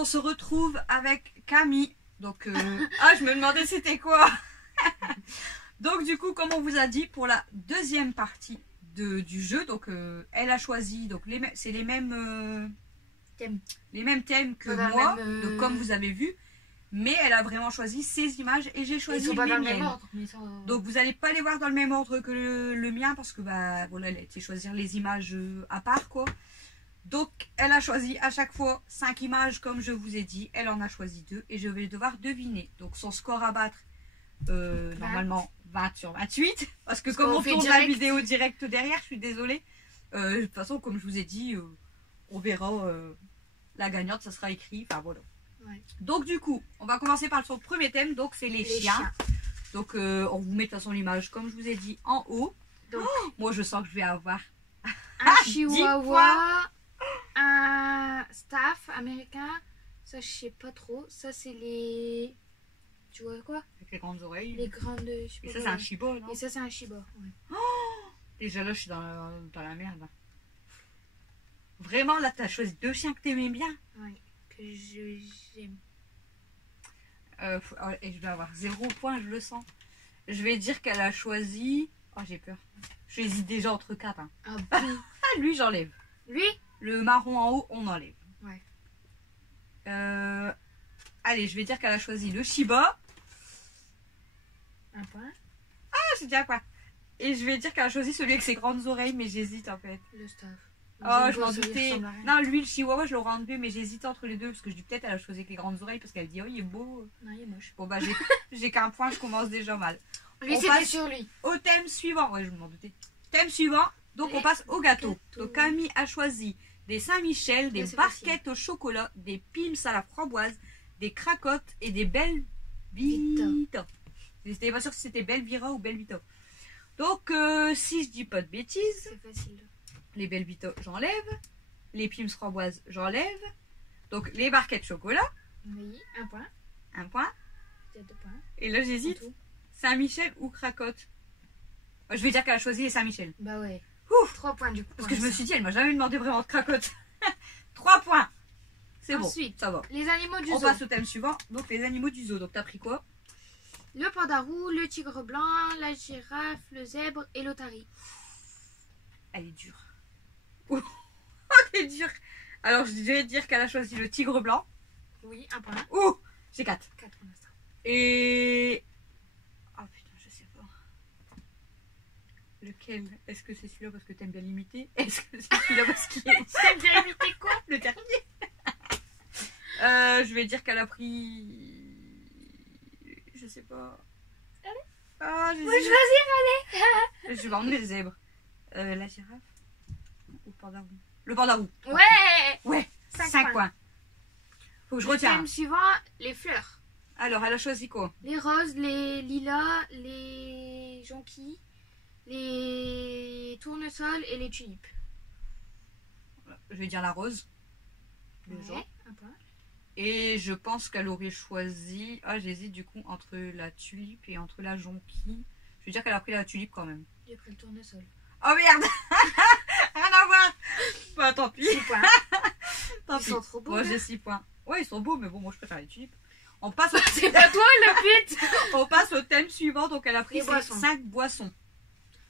on se retrouve avec Camille. Donc, ah, je me demandais c'était quoi. Donc, du coup, comme on vous a dit, pour la deuxième partie du jeu, donc elle a choisi, donc c'est les mêmes thèmes que moi, donc, comme vous avez vu. Mais elle a vraiment choisi ses images et j'ai choisi les miennes. Donc vous n'allez pas les voir dans le même ordre que le mien parce que bah voilà, elle a été choisir les images à part quoi. Donc elle a choisi à chaque fois 5 images comme je vous ai dit. Elle en a choisi 2 et je vais devoir deviner. Donc son score à battre, normalement 20 sur 28. Parce que comme on tourne la vidéo direct derrière, je suis désolée. De toute façon, comme je vous ai dit, on verra la gagnante, ça sera écrit. Enfin voilà. Ouais. Donc du coup, on va commencer par son premier thème, donc c'est les chiens. Donc on vous met de toute façon l'image comme je vous ai dit en haut. Donc, moi je sens que je vais avoir un chihuahua, un staff américain, ça je sais pas trop, ça c'est les... Tu vois quoi? Avec les grandes oreilles. Les grandes... Et ça c'est un shiba, non? Et ça c'est un shiba, ouais. Oh, déjà là je suis dans la merde. Vraiment là t'as choisi 2 chiens que t'aimais bien. Ouais. J'aime. Et je vais avoir 0 point, je le sens. Je vais dire qu'elle a choisi. Oh, j'ai peur. J'hésite déjà entre 4. Hein. Ah bon? Lui, j'enlève. Lui? Le marron en haut, on enlève. Ouais. Allez, je vais dire qu'elle a choisi le Shiba. Un point. Ah, j'ai dit un point. Et je vais dire qu'elle a choisi celui avec ses grandes oreilles, mais j'hésite en fait. Le staff. Oh, je m'en doutais. Non, lui, le chihuahua, je l'aurais enlevé, mais j'hésite entre les deux parce que je dis peut-être elle a choisi avec les grandes oreilles parce qu'elle dit oh, il est beau. Non, il est moche. Bon, bah, j'ai qu'un point, je commence déjà mal. Lui, c'était sur lui. Au thème suivant. Ouais, je m'en doutais. Thème suivant, donc on passe au gâteau. Donc Camille a choisi des Saint-Michel, des barquettes au chocolat, des Pims à la framboise, des cracottes et des Belvita. J'étais pas sûre si c'était Belvira ou Belvita. Donc, si je dis pas de bêtises. C'est facile. Les Belvita, j'enlève. Les Pims framboise, j'enlève. Donc, les barquettes chocolat. Oui, un point. Un point. Peut-être 2 points. Et là, j'hésite. Saint-Michel ou cracotte. Je vais dire qu'elle a choisi les Saint-Michel. Bah ouais. Ouf. 3 points du coup. Parce que je me suis dit, elle m'a jamais demandé vraiment de cracotte. 3 points. C'est bon. Ensuite, ça va. Les animaux du zoo. On passe au thème suivant. Donc, les animaux du zoo. Donc, t'as pris quoi? Le panda roux, le tigre blanc, la girafe, le zèbre et l'otarie. Elle est dure. Oh, elle est dure. Alors, je vais dire qu'elle a choisi le tigre blanc. Oui, un point. Ouh, j'ai 4. 4 pour l'instant. Et... Oh putain, je sais pas. Lequel? Est-ce que c'est celui-là parce que t'aimes bien l'imiter? Est-ce que c'est celui-là parce qu'il est... T'aimes bien imiter quoi? Le dernier. Je vais dire qu'elle a pris... Je sais pas. Allez. Ah, Faut choisir, allez. Je vais enlever le zèbre. La girafe ou le panda roux? Le panda roux. Ouais. Ouais. 5 points. Faut que je retiens. Thème suivant, les fleurs. Alors, elle a choisi quoi? Les roses, les lilas, les jonquilles, les tournesols et les tulipes. Je vais dire la rose. Ouais, un point. Et je pense qu'elle aurait choisi... Ah, j'hésite du coup entre la tulipe et entre la jonquille. Je veux dire qu'elle a pris la tulipe quand même. J'ai pris le tournesol. Oh merde. Rien à voir. Bah tant pis. 6 points. Tant Ils pis. sont trop beaux. Moi j'ai 6 points. Ouais, ils sont beaux, mais bon, moi je préfère les tulipes. On passe au... C'est pas toi le but. On passe au thème suivant. Donc elle a pris Les 5 boissons.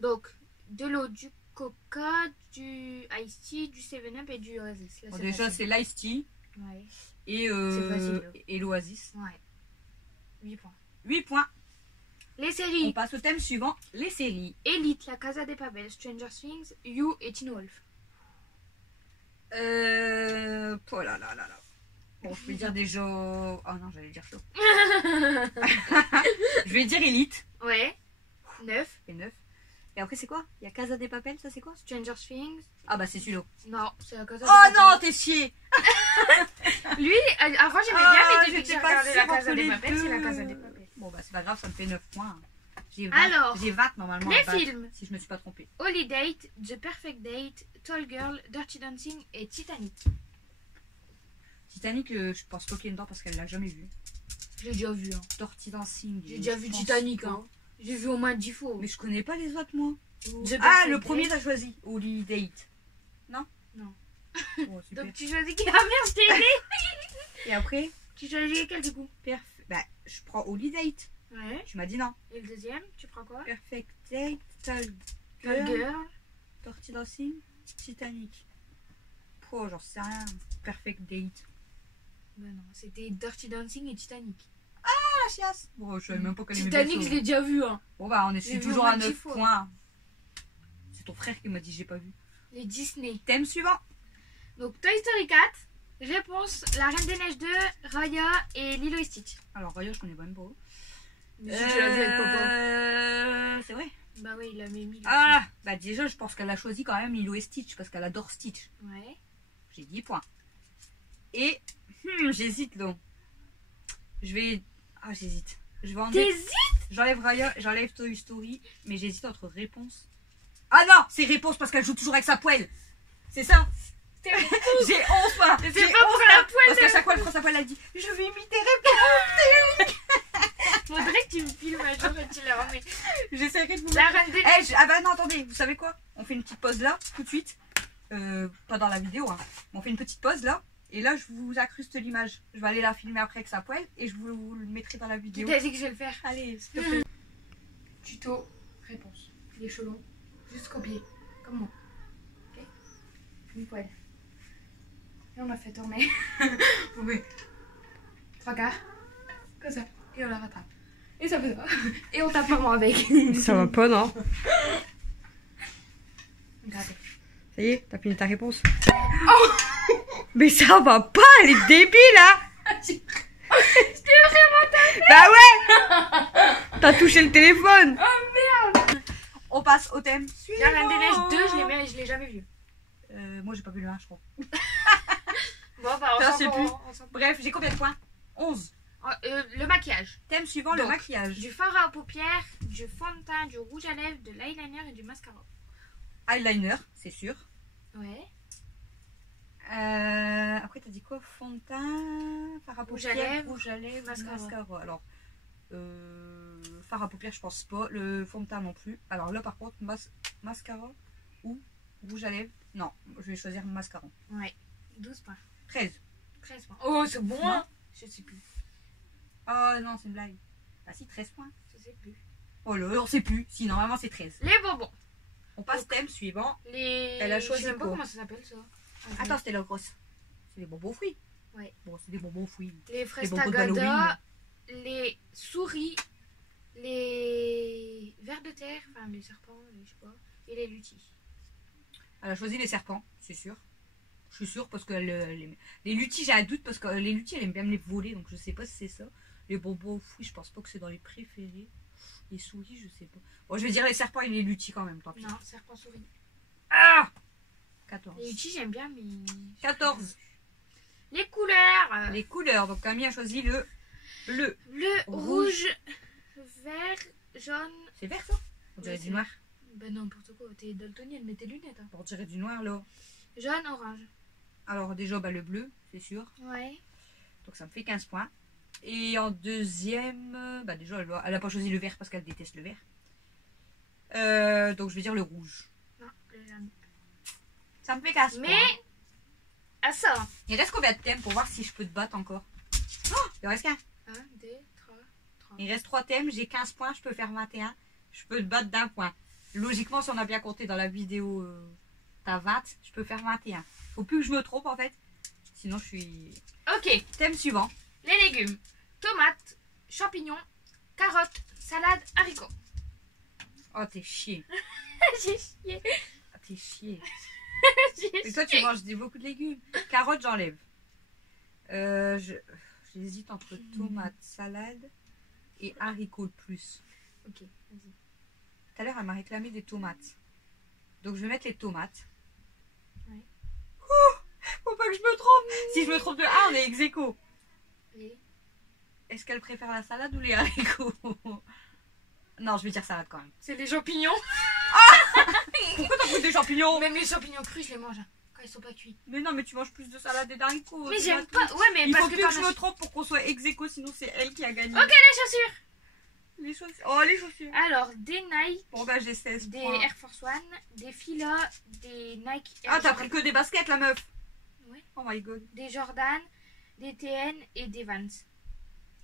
Donc, de l'eau, du coca, du iced tea, du 7-up et du oasis. Là, Bon, déjà c'est l'ice tea. Ouais. Et l'oasis. Ouais. 8 points. 8 points. Les séries. On passe au thème suivant, les séries. Elite, La Casa de Papel, Stranger Things, You et Teen Wolf. Oh là là là là. Bon, je vais dire déjà... Oh non, j'allais dire chaud. Je vais dire Elite. Ouais. 9. Et 9. Et après, c'est quoi? Il y a Casa de Papel, ça c'est quoi? Stranger Things. Ah bah c'est celui-là. Non, c'est La Casa de Oh Papel. non, t'es chier. Lui, avant j'aimais bien, mais depuis que j'ai j'étais pas regardé La sûre Casa entre de les Papel, c'est La deux. Casa de Papel. Bon bah c'est pas grave, ça me fait 9 points. J'ai 20, Alors, j'ai 20 normalement les à battre, films. si je me suis pas trompée. Holy Date, The Perfect Date, Tall Girl, Dirty Dancing et Titanic. Titanic, je pense pas qu'il y ait dedans parce qu'elle l'a jamais vu. J'ai déjà vu. Hein. Dirty Dancing. J'ai déjà vu Titanic. Hein. J'ai vu au moins 10 fois. Mais je connais pas les autres moi. Ah, le premier t'as choisi. Holy Date. Non? Non. Oh, super. Donc tu choisis qui? Ah merde, je t'ai aidé. Et après, Tu choisis lequel du coup? bah, je prends Holiday. Ouais. Tu m'as dit non. Et le deuxième, tu prends quoi? Perfect Date, Tall Girl. Girl, Dirty Dancing, Titanic. Oh, j'en sais rien. Perfect Date. Bah non, c'était Dirty Dancing et Titanic. Ah, la chiasse. Bon, je savais même pas qu'elle aimait Titanic, bien je ça. l'ai déjà vu. Hein. Bon, bah, on J'ai est vu toujours au à moins 10 9 fois. points. C'est ton frère qui m'a dit j'ai pas vu. Les Disney. Thème suivant. Donc Toy Story 4. Réponse La Reine des Neiges 2, Raya et Lilo et Stitch. Alors, Raya, je connais même pas. Mais si tu l'as vu avec papa. C'est vrai. Bah oui, il a mis Lilo. Ah, bah déjà, je pense qu'elle a choisi quand même Lilo et Stitch parce qu'elle adore Stitch. Ouais. J'ai 10 points. Et j'hésite là. Je vais. Ah, j'hésite. Je vais enlever. T'hésites? J'enlève Raya, j'enlève Toy Story, mais j'hésite entre réponse. Ah non, c'est réponse parce qu'elle joue toujours avec sa poêle. C'est ça. J'ai J'ai 11 points. C'est J'ai pas 11 pour la poêle. Parce qu'à chaque fois, elle prend sa poêle, elle dit je vais imiter réponse. Faudrait que tu me filmes un jour et tu la remets. J'essaierai de vous La mettre. Reine des Eh, ah bah non, attendez, vous savez quoi? On fait une petite pause là, tout de suite. Pas dans la vidéo, hein. On fait une petite pause là. Et là, je vous incruste l'image. Je vais aller la filmer après avec sa poêle et je vous le mettrai dans la Qui vidéo. t'a dit que je vais le faire? Allez, s'il te plaît. Tuto, réponse. Les chelons, jusqu'au pied, comme moi. Ok? Une poêle. Et on la fait tourner. Oui. 3 quarts. Comme ça. Et on la rattrape. Et ça fait ça. Et on tape maman avec. Ça va pas, non? Regardez. Ça y est, t'as fini ta réponse. Mais ça va pas, elle est débile, hein. C'était vraiment ta... Bah ouais. T'as touché le téléphone. Oh merde! On passe au thème suivant. La Reine des Neiges 2, je l'ai jamais vu. Moi, j'ai pas vu le 1, je crois. Bon, bah, Ça, on c'est s'en plus. fout. Bref, j'ai combien de points? 11. Le maquillage. Thème suivant, Donc, le maquillage. Du fard à paupières, du fond de teint, du rouge à lèvres, de l'eyeliner et du mascara. Eyeliner, c'est sûr. Ouais. Après, t'as dit quoi? Fond de teint, fard à Rouge à paupières, lèvres, rouge à lèvres, mascara. mascara. Alors, fard à paupières, je pense pas. Le fond de teint non plus. Alors là, par contre, mascara ou rouge à lèvres. Non, je vais choisir mascara. Ouais. 12 points. 13. 13 points. Oh, c'est bon, Non. hein? Je sais plus. Oh non, c'est une blague. Ah si, 13 points. Je sais plus. Oh là, on sait plus. Si, normalement, c'est 13. Les bonbons. On passe au thème suivant. Les... Elle a choisi Je sais même pas quoi? comment ça s'appelle, ça. Attends, c'était la grosse. C'est des bonbons fruits. Ouais. Bon, c'est des bonbons fruits. Les fraises bonbons tagada, d'Halloween. les souris, les vers de terre, enfin les serpents, je sais pas, et les lutis. Elle a choisi les serpents, c'est sûr. Je suis sûre parce que les lutis, j'ai un doute parce que les lutis, elle aime bien me les voler, donc je sais pas si c'est ça. Les bonbons fruits, je pense pas que c'est dans les préférés. Les souris, je sais pas. Bon, je vais dire les serpents et les lutis quand même, tant pis. Non, serpent souris. Ah 14. Les lutis, j'aime bien, mais. 14. Les couleurs. Les couleurs, donc Camille a choisi le bleu. Bleu, Rouge. rouge, vert, jaune. C'est vert ça? On dirait Ouais, du c'est noir. Ben n'importe quoi, t'es daltonienne, mets tes lunettes. Hein. On dirait du noir là. Jaune, orange. Alors déjà, bah, le bleu, c'est sûr. Ouais. Donc ça me fait 15 points. Et en deuxième, bah déjà, elle a pas choisi le vert parce qu'elle déteste le vert. Donc je vais dire le rouge. Non, le jaune. Ça me fait 15 Mais. points. À ça. Il reste combien de thèmes pour voir si je peux te battre encore? Oh, il reste qu'un. 1, 2, 3, 3. Il reste 3 thèmes, j'ai 15 points, je peux faire 21. Je peux te battre d'un point. Logiquement, si on a bien compté dans la vidéo, t'as 20, je peux faire 21. Faut plus que je me trompe en fait. Sinon, je suis. Ok. Thème suivant. Les légumes. Tomates, champignons, carottes, salade, haricots. Oh, t'es chier. J'ai chié. Ah, t'es chier. J'ai Et toi, tu chié. manges beaucoup de légumes. Carottes, j'enlève. J'hésite entre tomates, salade et haricots le plus. Ok, vas-y. Tout à l'heure, elle m'a réclamé des tomates. Donc, je vais mettre les tomates. Ouais. Oh, faut pas que je me trompe. Si je me trompe de 1, on est ex-aequo. Et Est-ce qu'elle préfère la salade ou les haricots? Non, je vais dire salade quand même. c'est les champignons. Pourquoi t'as pris des champignons? Même les champignons crus, je les mange hein, quand ils sont pas cuits. Mais non, mais tu manges plus de salade et d'haricots. Mais c'est j'aime pas pas. Ouais, mais Il parce faut que plus que je t'en me as. trompe pour qu'on soit ex-aequo, sinon c'est elle qui a gagné. Ok, les chaussures. Les chaussures. Oh, les chaussures. Alors, des Nike, Bon, bah, j'ai 16 des points. Air Force One, des Fila, des Nike Air Ah, t'as Jordan, pris que des baskets, la meuf. Ouais. Oh my god. des Jordan, des TN et des Vans.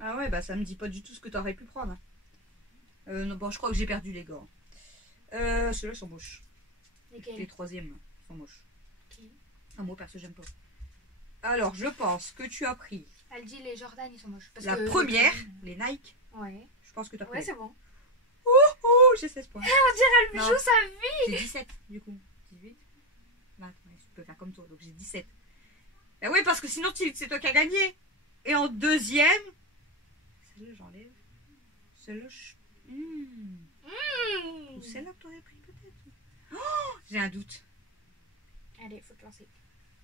Ah ouais, bah ça me dit pas du tout ce que t'aurais pu prendre. Non, bon, je crois que j'ai perdu les gants. Ceux-là sont moches. Lesquels? Les troisièmes sont moches. Ok. Ah, moi, perso, j'aime pas. Alors, je pense que tu as pris Elle dit les Jordan, ils sont moches. Parce la que première, les Nike. Ouais. Je pense que tu as pris. Ouais, c'est bon. Oh, j'ai 16 points. On dirait elle Non. joue sa vie. J'ai 17, du coup. 18. Bah, attends, tu peux faire comme toi, donc j'ai 17. Bah oui, parce que sinon, c'est toi qui as gagné. Et en deuxième, celle-là, j'enlève. Celle-là, Ou celle-là que tu aurais pris, peut-être. Oh, j'ai un doute. Allez, faut te lancer.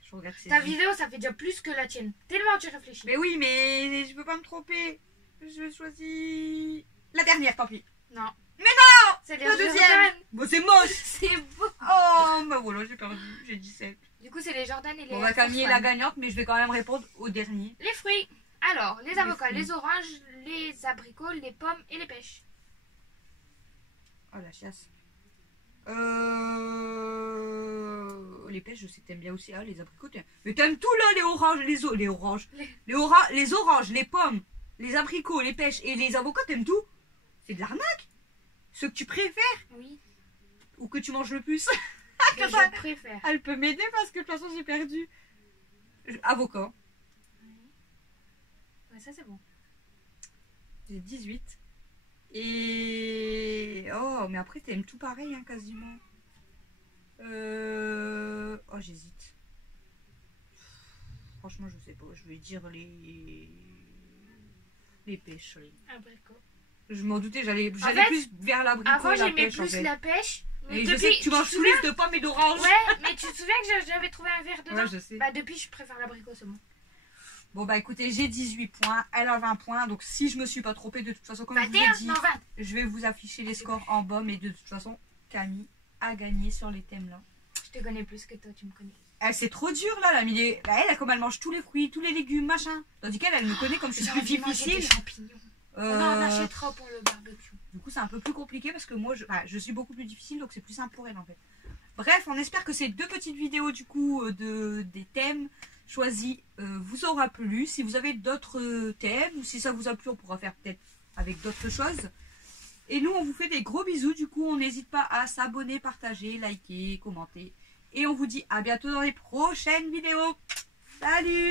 Je regarde Ta vidéo, ça fait déjà plus que la tienne. Tellement tu réfléchis. Mais oui, mais je peux pas me tromper. Je choisis la dernière, tant pis. Non. Mais non, c'est les la Jordan. deuxième. Bon, c'est moche. C'est beau. Oh, bah voilà, j'ai perdu. J'ai 17. Du coup, c'est les Jordan et les On va Air Force Camille est One. la gagnante, mais je vais quand même répondre au dernier. Les fruits. Alors, les avocats, fruits. les oranges, les abricots, les pommes et les pêches. Oh, la chasse. Les pêches, je sais que t'aimes bien aussi. Ah, les abricots, mais t'aimes tout là, les oranges, les oranges. Les oranges, les pommes, les abricots, les pêches et les avocats, t'aimes tout. C'est de l'arnaque. Ce que tu préfères Oui. ou que tu manges le plus. Que je préfère. Elle peut m'aider parce que de toute façon, j'ai perdu. Avocat. Ouais, ça c'est bon. J'ai 18. Et... Oh, mais après, t'aimes tout pareil, hein, quasiment. Oh, j'hésite. Franchement, je sais pas. Je vais dire les pêches. Oui. Abricot. Je m'en doutais, j'allais fait, plus vers l'abricot Avant, et la j'aimais pêche, en plus fait. la pêche. Mais Et je sais que tu manges plus de pommes et d'oranges. Ouais, mais tu te souviens que j'avais trouvé un verre dedans? Ouais, je sais. Bah, depuis, je préfère l'abricot, c'est bon. Bon, bah écoutez, j'ai 18 points. Elle a 20 points. Donc, si je me suis pas trompée, de toute façon, comme je vous ai 21, dit, non 20. je vais vous afficher les scores en bas. Mais de toute façon, Camille a gagné sur les thèmes là. Je te connais plus que toi, tu me connais. Elle, c'est trop dur là, la milieu. Bah, elle, comme elle mange tous les fruits, tous les légumes, machin. Tandis qu'elle, elle me connaît comme je suis plus difficile. Des champignons. On en achètera pour le barbecue. Du coup, c'est un peu plus compliqué parce que moi, je suis beaucoup plus difficile, donc c'est plus simple pour elle en fait. Bref, on espère que ces deux petites vidéos du coup des thèmes choisis vous aura plu. Si vous avez d'autres thèmes ou si ça vous a plu, on pourra faire peut-être avec d'autres choses. Et nous, on vous fait des gros bisous. Du coup, on n'hésite pas à s'abonner, partager, liker, commenter. Et on vous dit à bientôt dans les prochaines vidéos. Salut!